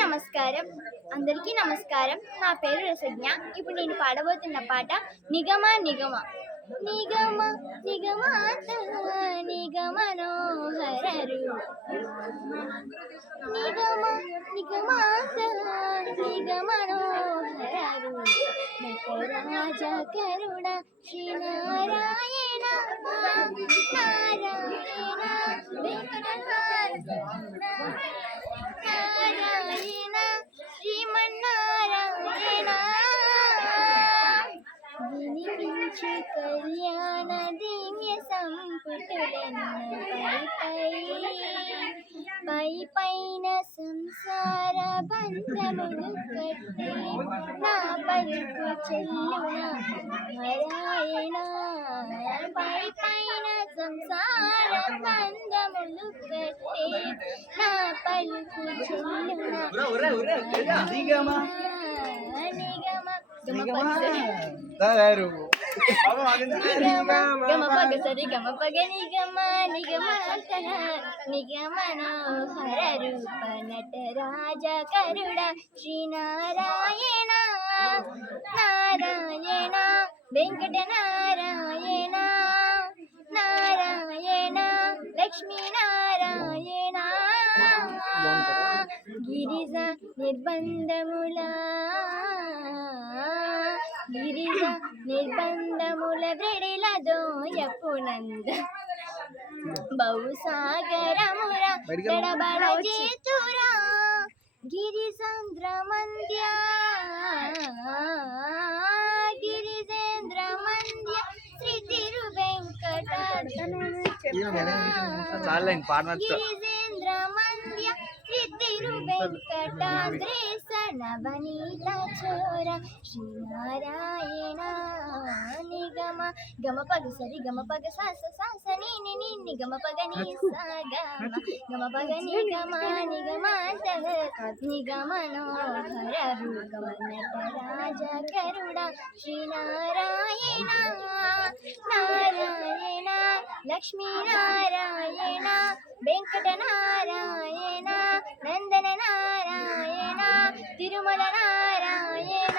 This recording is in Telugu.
నమస్కారం, అందరికీ నమస్కారం. నా పేరు రసజ్ఞ. ఇప్పుడు నేను పాడబోతున్న పాట నిగమ నిగమ. నిగమ నిగమాత నిగమనోహరరు, నిగమ నిగమాత నిగమనోహరరు, నటరాజ కరుణ శ్రీనారాయణ నారాయణ నారాయణ శ్రీమన్నారాయణ. వినిపించు కళ్యాణ దివ్య సంపుటులన్న పై పైన సంసార బంధములు కట్టి నా పలుకు చెల్లున నారాయణ. పై పైన సంసార బంధములు కట్టి నా పలుకు చెల్లున నిగమ గమ పగ నిగమ నిగమాంతర నిగమనోహర రూప నటరాజ కరుణ శ్రీనారాయణ నారాయణ వెంకట నారాయణ నారాయణ లక్ష్మీ నారాయణ. గిరిజ నిర్బంధముల బ్రెడిలదోయపునంద బహుసాగరముర గడబడ చేతురా గిరిజేంద్ర మంద్య శ్రీ తిరు గిరిజేంద్ర మంద్య శ్రీ తిరు వెంకటాద్రేశ నవనీత చోర శ్రీనారాయణ. నిగమ గమ పగ సరి గమ పగ సాస సాస నీ ని గమ పగ నీ సా గమ పగ నిగమ నిగమాంత నిగమనోహర రూప నటరాజ కరుణ శ్రీనారాయణ నారాయణ లక్ష్మీ నారాయణ వెంకట నారాయణ నందన నారాయణ తిరుమల నారాయణ.